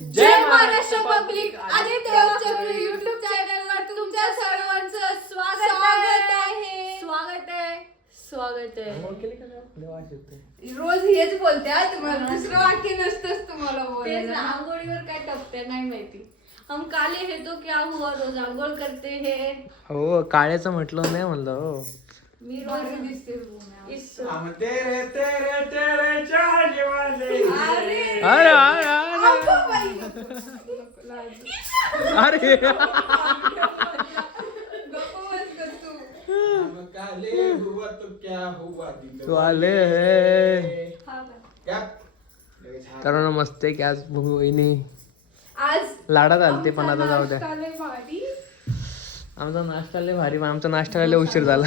जय Maharashtra public Aditya चक्र YouTube channel वर तुमच्या सर्वांचं स्वागत आहे. स्वागत आहे. स्वागत आहे. रोज हेच बोलते हा तुम्हाला दुसरं वाक्य नसतंच तुम्हाला ना, आंघोळीवर काय टपते नाही माहिती. हम काले हे तो क्या हुआ रोज आंघोळ करते हे. हो काळ्याचं म्हटलं नाही म्हणलं हो. मी रोज दिसते अरे अरे अरे अगो बाई. अरे काले हुआ तो क्या हुआ दिल तू आले हे. हा का? क्या लगेच हात- तर मस्त आहे की आज वहिनी आज लाडात आलते पण आता जाऊ द्या. आमचा नाश्ता लय भारी पण आमचा नाश्ता लय उशीर झाला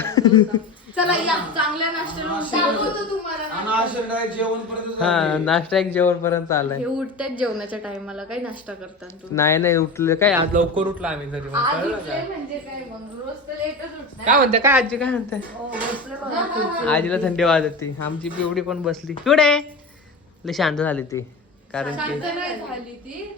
चला या. चांगल्या नाश्त्याला दाखवतो तुम्हाला. आणि असं काय जेवण परत हा नाश्ता एक जेवण पर्यंत आलाय हे उठतात जेवणाच्या टायमाला. काय नाश्ता करतात तू नाही नाही उठले. काय आज लवकर उठलो आम्ही तरी मग. आज कळलं उठले का? म्हणजे काय मग? रोज तर लेटच उठणार. काय म्हणते? काय आजी काय म्हणते? आजीला थंडी वाजत. ती आमची पिवडी पण बसली. पिवडे लय शांत झाली ती. कारण की शांत नाही झाली ती.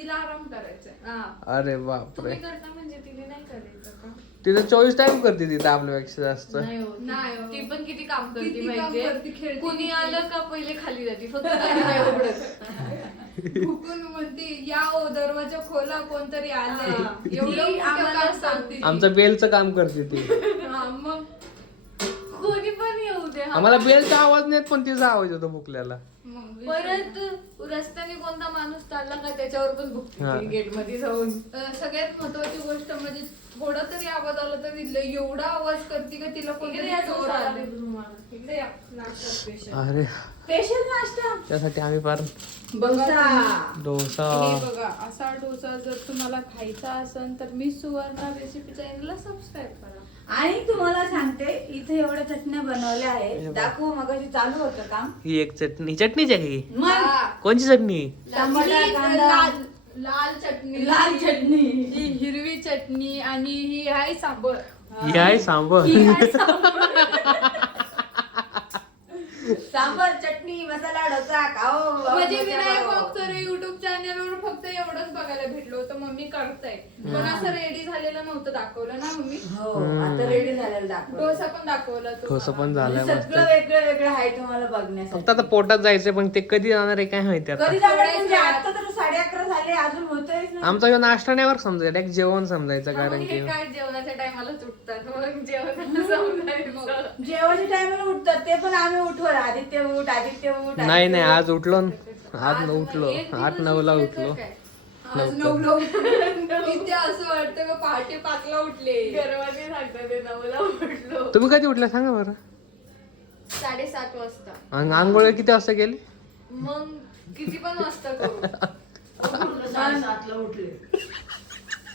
तिला आराम करायचा हा. अरे बापरे तुम्ही करता म्हणजे तिने नाही करायचं का तिथं चोवीस टाइम करते तिथं आपल्यापेक्षा जास्त नाही हो. नाही हो. ती पण किती काम करते किती काम करते, माहितीये खेळते कुणी किती. आलं का पहिले खाली जाते फक्त खाली नाही उघडत फुकून म्हणते या ओ दरवाजा खोला कोणतरी आलंय हा. एवढं ती मोठं आम्हाला काम सांगते ती. आमचं बेलचं काम करते ती हा, मग कोणी पण येऊ दे हा. आम्हाला बेलचा आवाज नाही येत, पण तिचा आवाज येतो मुकल्याला मग परत रस्त्याने कोणता माणूस चालला का त्याच्यावर पण. भुकते गेटमध्ये जाऊन. सगळ्यात महत्वाची गोष्ट म्हणजे थोडा तरी आवाज आला तरी एवढा आवाज करते का तिला अरे. स्पेशल नाश्ता. त्यासाठी आम्ही फार. डोसा. बघा असा डोसा जर तुम्हाला खायचा असेल तर मी सुवर्णा रेसिपी चॅनलला सबस्क्राईब करा. आणि तुम्हाला सांगते इथे एवढ्या चटण्या बनवल्या हे आहेत. दाखवू मग चालू होतं काम. ही एक चटणी. चटणीच आहे मग. कोणची चटणी? टमाटा, कांदा. लाल लाल चटणी. लाल चटणी. ही हिरवी चटणी आणि ही आहे सांबर. ही आहे सांबर. ही आहे सांबर. सांबर चटणी. मसाला डोसा खाओ म्हणजे मजा विनायक. बॉक्सर युट्यूब चॅनलवर फक्त एवढंच बघायला भेटलं होतं मम्मी करताय. पण असं रेडी झालेलं नव्हतं दाखवलं ना मम्मी? हो आता रेडी झालेलं दाखव डोसा पण दाखवला तो. डोसा पण झालाय मस्त. सगळं वेगळं वेगळं आहे तुम्हाला बघण्यासाठी. फक्त आता पोटात जायचंय पण ते कधी जाणार आहे काय माहिती आता? कधी जाणार म्हणजे आता तर साडे अकरा झाले अजून होतच ना. आमचा ह्यो नाश्ता नाही बरं समजायचा एक जेवण समजायचं कारण की काय जेवणाच्या टायमाला सुटतात मग जेवण समजायचं. जेवायच्या टायमाला उठतात ते पण आम्ही उठवलं आदित्य उठ आदित्य उठ नाही नाही. आज उठलो न- आज न उठलो आठ नऊला उठले इथे असं वाटतं का पहाटे पाचला उठले? गर्वाने सांगतात ते नवला उठलो. तुम्ही कधी उठला सांगा बरं. साडेसात वाजता. अंग- आंघोळ किती वाजता गेली मग किती पण वाजता करू. साडेसातला उठले.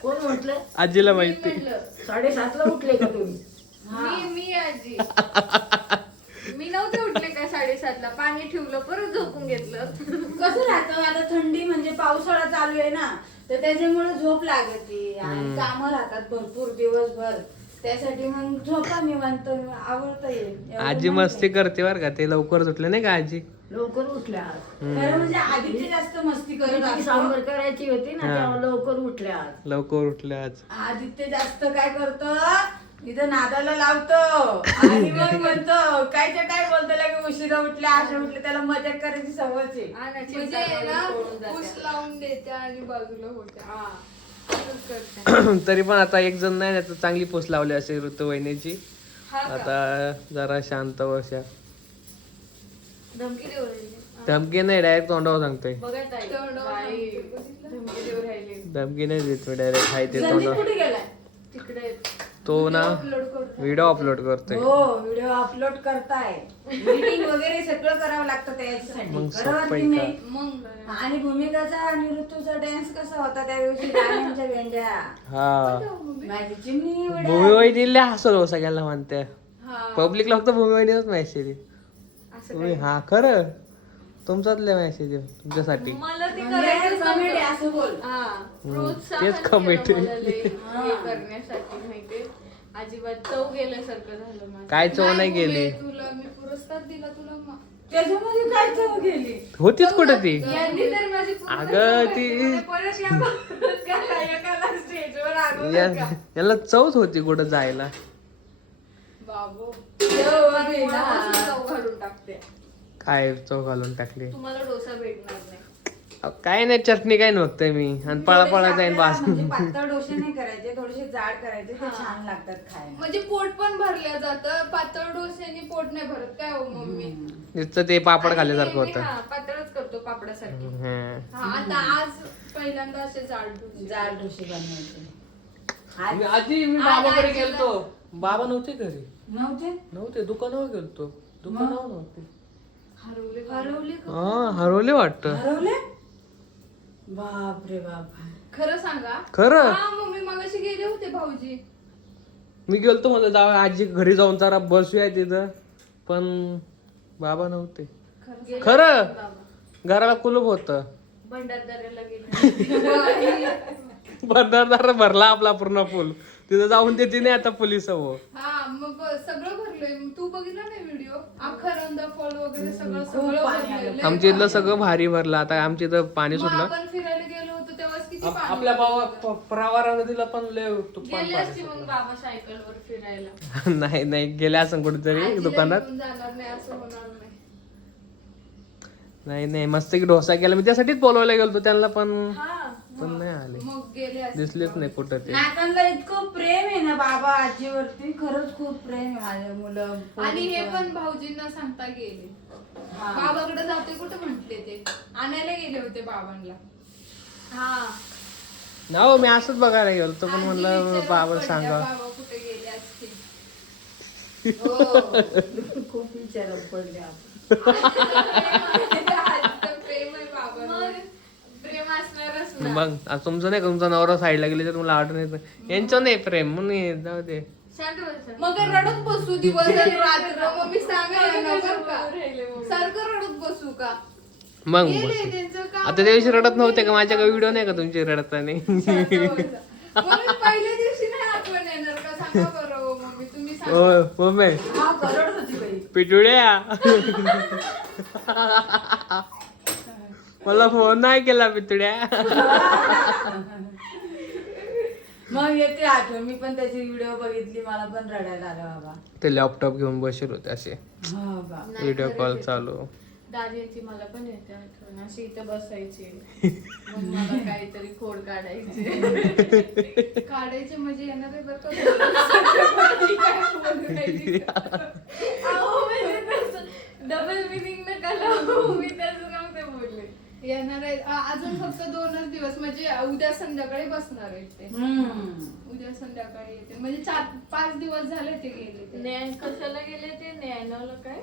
कोण म्हटलं? आजीला माहिती. साडेसातला उठले का तुम्ही? मी मी आजी. मी नव्हते उठले काय साडेसातला. पाणी ठेवलं परत झोपून घेतलं. कसं राहतं? आता थंडी म्हणजे पावसाळा चालू आहे ना तर त्याच्यामुळे झोप लागते. आणि कामं राहतात भरपूर दिवसभर. त्यासाठी मग झोपा निवांत आवडता येईल एवढं आजी नाही मस्ती करते बरं का ते लवकर उठले नाही का आजी लवकर उठल्या आज. काय. खरं म्हणजे आदित्य जास्त मस्ती करत ती असतो सांबर करायची होती ना हा. तेव्हा लवकर उठल्या आज लवकर उठले आज आदित्य जास्त काय करतो इथं नादाला लावतो आणि मग म्हणतो कायच्या काय बोलतो लगे उशिरा उठल्या अशा उठले त्याला मजा करायची सवयच आहे ना, म्हणजे आहे ना. ऊस लावून देत्या आणि बाजूला होत्या हा. तरी पण आता एक जण नाही आता चांगली पोच लावली असे ऋतुवाहिनीची. हा का? आता जरा शांत वर्षा धमकी नाही डायरेक्ट तोंडावर सांगतोय? धमकी नाही देत मी डायरेक्ट हाय ते तोंडावर. कुठे गेलाय? तिकडे तो ना अपलोड करतो व्हिडिओ अपलोड करतोय. हो व्हिडिओ अपलोड करताय. एडिटिंग वगैरे सगळं करावं लागतं त्याच्यासाठी. मग की? आणि भूमिकाचा आणि ऋतूचा डान्स कसा होता त्या दिवशी गाण्यांच्या भेंड्या. हा. माझी चिमणी उड्या. भूमी वहिनीला हसलो सगळ्याला म्हणते. हा. पब्लिकला फक्त भूमी वहिनीच तुम्ही हा खरं? तुमचाच मेसेज तुमच्यासाठी. मला ते करायचं comedy नव्हतं. असं बोल. हा. प्रोत्साहन तेच comment केलं मला आहे. लय. हे करण्यासाठी माहितीये. अजिबात चव गेल्यासारखं झालं माझं. काय चव नाही गेली. तुला. मी पुरस्कार दिला तुला मा- त्याच्यामध्ये काय चव गेली? होतीच कुठं ती? यांनी तर माझी पूर्ण अगं चव ती- घातली. मला परत या गावाला एकाला स्टेजवर आणू या- नका. याला चवच होती कुठं जायला. बाबू. चव गेला. मनापासून चव घालून टाकते. काय चव घालून टाकली. तुम्हाला डोसा भेटणार नाही. अहो, काय नाही चटणी काय नव्हतं मी. आणि पळा पळा जाईन बास म्हणजे पातळ डोसे नाही करायचे थोडेसे जाड करायचे ते छान लागतात खायला. म्हणजे पोट पण भरलं जातं पातळ डोस्याने पोट नाही भरत काय हो मम्मी? नुसतं ते पापड आणि खाल्ल्यासारखं मी- होतं. हा, पातळच करतो पापडासारखी. हा आता आज पहिल्यांदा असे जाड डोसे. जाड डोसे बनवायचे. मी आज आधी मी बाबाकडे गेलतो. बाबा नव्हते घरी. नव्हते? नव्हते दुकानावर गेलतो. दुकानावर नव्हते. हरवले हरवले हा हरवले वाटतं. हरवले? बाप रे बाप. खरं सांगा. खरं? हा मम्मी मगाशी गेले होते भाऊजी. मी गेलतो मला जाऊ आजी घरी जाऊन जरा बसूया तिथं. पण बाबा नव्हते. खरं घराला कुलूप होत. भंडारदऱ्याला गेले. भरला आपला पूर्ण पूल. तिथं जाऊन देते नाही आता पोलीस हो हा मग सगळं भरलंय तू बघितला नाही व्हिडिओ अखरंदा फॉल वगैरे सगळं खूप सगळं पाणी भरलंय. आलं. लय आमच्या इथलं. सगळं भारी भरलं. आता आमच्या इथं पाणी मग सुटलं. आपण फिरायला गेलो होतो तेव्हाच किती आप- पाणी आपल्या. भावा प- प्रवारा नदीला पण लय तुफान गेले पाणी असते मग बाबा सायकलवर फिरायला. नाही नाही. गेले असं कुठेतरी आजीला दुकानात. घेऊन जाणार नाही असं होणार नाही. नाही नाही. मस्त की डोसा केला. मी त्यासाठीच बोलवायला गेलतो. त्यांना पण हा पण नाही आले. गेले. दिसलेच नाही कुठं ते. नातांना इतकं प्रेम आहे ना बाबा आजीवरती. खरंच खूप प्रेम आहे माझ्या मुलं आणि हे पण. भाऊजींना सांगता गेले. हा. बाबाकडे जाते कुठे म्हंटले ते? आणायला गेले होते बाबांना. हा. ना हो, मी असंच बघायला गेलतो पण आजी म्हणलं बाबा सांगा. बाबा कुठे गेले असते खूप विचारत पडले आपण आजीचं प्रेम आहे बाबांवर प्रेम असणारच ना. मग आता तुमचं नाही का तुमचा नवरा साईडला गेले तर मला आठवण येत नाही. यांचं नाही प्रेम म्हणून हे जाऊ दे. शांत बसा. मग रडत बसू दिवस आणि रात्र. मग मी सांगायला नको का? सारखं रडत बसू का? मग गेले बस. त्यांचं काम. आता त्या दिवशी रडत नव्हते का? माझ्या व्हिडिओ नाही का तुमची रडताना? मला पहिल्या दिवशी नाही आठवण येणार का? सांगा बरं हो मम्मी. तुम्ही सांगा. हो मम्मी. हा करत होती बाई. पिटुड्या मला फोन नाही केला पितुड्या मग येते आठवण. मी पण त्याची व्हिडिओ बघितली. मला पण रडायला आलं बाबा. ते लॅपटॉप घेऊन बसेल होते असे. हो बा व्हिडिओ कॉल चालू. दादीची मला पण येते आठवण. अशी इथं बसायची. मग मला काहीतरी खोड काढायची. काढायचे म्हणजे येणार आहे बरं का? डबल मिनिंग नका लावू. मी त्याचं नव्हते बोलले. येणार आहे अजून फक्त दोनच दिवस म्हणजे उद्या संध्याकाळी बसणार आहेत ते. उद्या संध्याकाळी येते. म्हणजे चार पाच दिवस झाले ते गेले ते. न्याय कशाला गेले ते? न्यायला काय?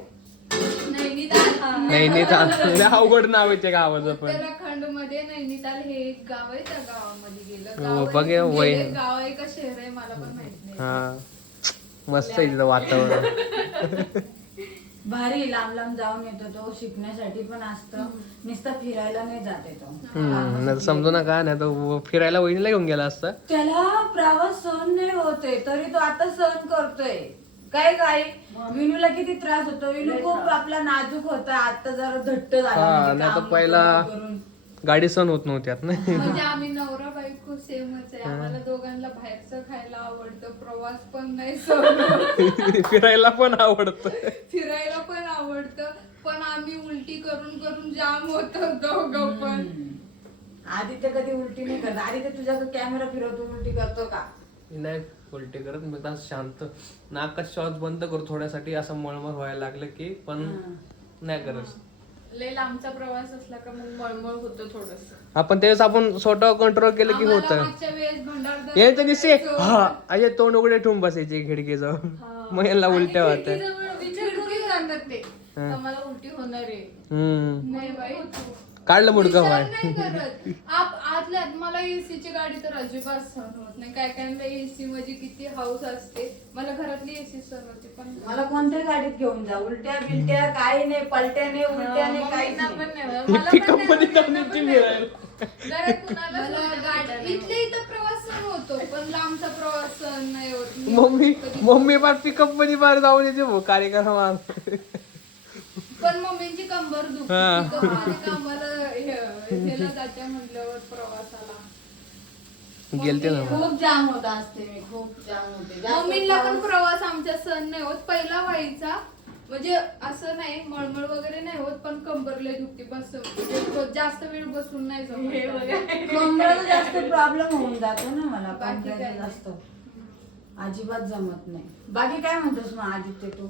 नैनिताल. नैनिताल. लय अवघड नाव आहे त्या गावाचं पण. उत्तराखंडमध्ये नैनिताल हे एक गाव आहे त्या गावामध्ये गेलं. हो, गाव बघ हे वय. गेले गाव आहे का शहर आहे मला पण माहीत नाही. हा. मस्त आहे तिथं वातावरण. भारी लांब लांब जाऊन येतो तो शिकण्यासाठी पण असतं. नुसतं फिरायला नाही जाते तो हम्म नाही तर समजू नका नाही तर फिरायला वहिनीला घेऊन गेला असता. त्याला प्रवास सहन नाही होते तरी तो आता सहन करतोय. काय काय? विनूला किती त्रास होतो. विनू खूप आपला नाजूक होता आता जरा घट्ट झाला हा, म्हणजे नाही तर काम पहिला- करून. गाडी सण होत नव्हती आत ना. म्हणजे आम्ही नवरा बायको सेमच आहे. आम्हाला दोघांना बाहेरचं खायला आवडतं. प्रवास पण नाही सहन होत. फिरायला पण आवडत. फिरायला पण आवडतं. पण आम्ही उलटी करून करून जाम होतो दोघं पण. हम्म. आदित्य कधी उलटी नाही करत. आदित्य तुझ्याकडे कॅमेरा फिरवतो उलटी करतो का? नाही उलटे करत. मी आता शांत. नाकात श्वास बंद करू थोड्यासाठी. असं मळमळ व्हायला लागलं की पण नाही करत. लय लांबचा प्रवास असला का मग मळमळ होतं थोडस. आपण त्यावेळेस आपण स्वतः कंट्रोल केलं की होतं. मागच्या वेळेस भंडारदरा यायचं दिसे. हा असे तोंड उघडे ठेवून बसायचे खिडकीजवळ. मग याला उलट्या होत्या विचार करून ते. उलटी होणार आहे. हम्म. नाही बाई काढलं मुडकं बाय आप आतल्यात मला एसीची गाडी तर अजिबात सहन होत नाही. काय काय एसी मध्ये किती हाऊस असते. मला घरातली एसी सहन होते पण मला कोणत्या गाडीत घेऊन जा. उलट्या बिलट्या काही नाही पलट्याने नाही पण नाही. आणून ती पण नाही. घरात मला उलट्या गाडी नाही. इथल्या इथं प्रवास सहन होतो पण लांबचा प्रवास सहन नाही होत. मम्मी मम्मी पार पिकअपमध्ये पार जाऊन येते कार्यक्रमात पण मम्मींची हा. तिथं माझ्या कामाला हे- ह्याला जाते म्हटल्यावर प्रवासाला. गेलते ना मग. खूप जाम होत असते मी खूप जाम होते. जास्त मम्मीला पण पाऊस- प्रवास आमच्या सण नाही होत. पहिला व्हायचा म्हणजे असं नाही मळमळ वगैरे नाही होत पण कंबरले दुखते बस. म्हणजे जास्त वेळ बसून नाही जमत. कमरेला जास्त प्रॉब्लेम होऊन जातो ना मला बाकी काय नाही. जास्त अजिबात जमत नाही. बाकी काय म्हणतोस मग आदित्य तू?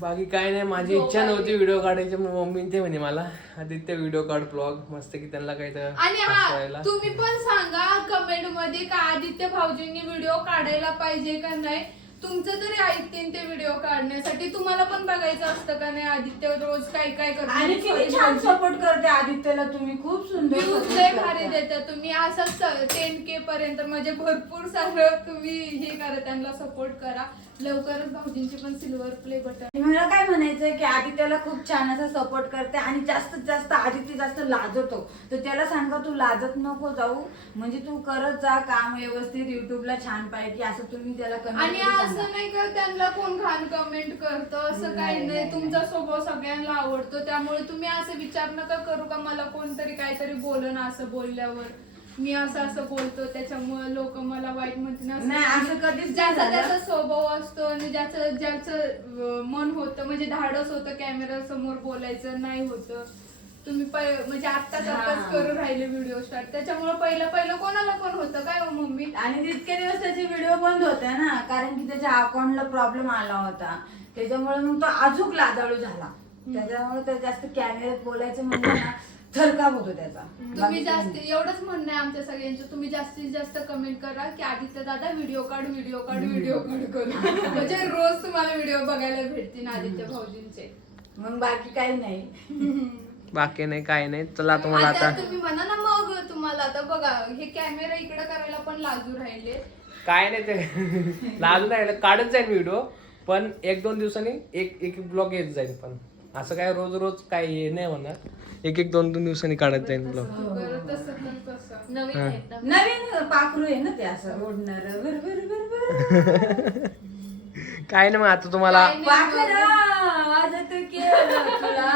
बाकी काय नाही माझी इच्छा नव्हती व्हिडिओ काढायची मग मम्मी ते म्हणे मला आदित्य व्हिडिओ काढ ब्लॉग मस्त की त्यांना काही तर आणि. हा तुम्ही पण सांगा कमेंटमध्ये का आदित्य भाऊजींनी व्हिडिओ काढायला पाहिजे का नाही. तुमचं तरी ऐकतील ते व्हिडिओ काढण्यासाठी. तुम्हाला पण बघायचं असतं का नाही आदित्य रोज काय काय आणि किती छान करतो सपोर्ट करते आदित्यला तुम्ही खूप सुंदर व्ह्यूज लय करता. भारी देता तुम्ही. असंच टेन के पर्यंत म्हणजे भरपूर सारं तुम्ही हे करा त्यांना सपोर्ट करा. लवकरच भाऊजींची पण सिल्वर प्ले बटन मला काय म्हणायचंय की आदित्यला खूप छान असा सपोर्ट करते आणि जास्तीत जास्त आदित्य जास्त लाजतो. तर त्याला सांगा तू लाजत नको जाऊ. म्हणजे तू करत जा काम व्यवस्थित युट्यूबला छान पाहिजे असं तुम्ही त्याला आणि असं. नाही का त्यांना कोण घाण कमेंट करतं? असं काही नाही. तुमचा स्वभाव सगळ्यांना आवडतो. त्यामुळे तुम्ही असं विचार नका करू का मला कोणतरी काहीतरी बोलन असं बोलल्यावर. मी असं असं बोलतो त्याच्यामुळे लोक मला वाईट म्हणतील असं नाही, नाही. असं कधीच नाही ज्याचा झालं. त्याचा स्वभाव असतो आणि ज्याचं ज्याचं मन होतं म्हणजे धाडस होतं कॅमेरा समोर बोलायचं नाही होतं तुम्ही पै- म्हणजे आत्ताच आत्ताच हा. करून राहिले व्हिडिओ स्टार्ट त्याच्यामुळे पहिलं पहिलं कोणाला पण होतं काय हो मम्मी आणि तितके दिवस त्याचे व्हिडिओ बंद होते ना कारण की त्याच्या अकाउंटला प्रॉब्लेम आला होता त्याच्यामुळे मग तो अजूक लाजाळू झाला त्याच्यामुळे तो जास्त कॅमेऱ्यात बोलायचं म्हणजे ना थरकाप होतो त्याचा? तुम्ही जास्त. एवढंच म्हणणं आहे आमच्या सगळ्यांचं. तुम्ही जास्तीत जास्त कमेंट करा की आदित्य दादा व्हिडिओ काढ व्हिडिओ काढ व्हिडिओ काढ करू. म्हणजे रोज तुम्हाला व्हिडिओ बघायला भेटतील आदित्य भाऊजींचे. मग बाकी काही नाही. बाकी नाही काय नाही. चला तुम्हाला आता तुम्ही म्हणा ना मग तुम्हाला. आता बघा हे कॅमेरा इकडे करायला पण लाजू राहिले. काय नाही ते. लाजून राहिलं. काढत जाईल व्हिडिओ पण एक दोन दिवसांनी एक एक ब्लॉग येत जाईल पण. असं काय रोज रोज काय हे नाही होणार. एक एक दोन दोन दिवसांनी काढत जाईल ब्लॉग नवीन. एकदम नवीन पाखरू आहे ना ते असं ओढणार. बर बर बर बर काय नाही मग आता तुम्हाला पाखरा वाजत केलं तुला.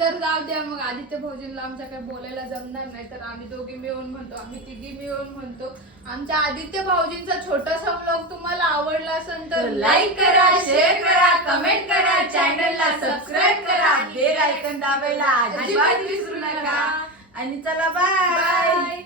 तर जाऊ द्या मग आदित्य भाऊजींना आमच्या काय बोलायला जमणार नाही. तर आम्ही दोघे मिळून म्हणतो आम्ही तिघी मिळून म्हणतो. आमच्या आदित्य भाऊजींचा छोटासा व्लॉग तुम्हाला आवडला असेल तर लाईक करा शेअर करा कमेंट करा चॅनलला सबस्क्राईब करा बेल आयकन दाबायला अजिबात विसरू नका. आणि चला बाय बाय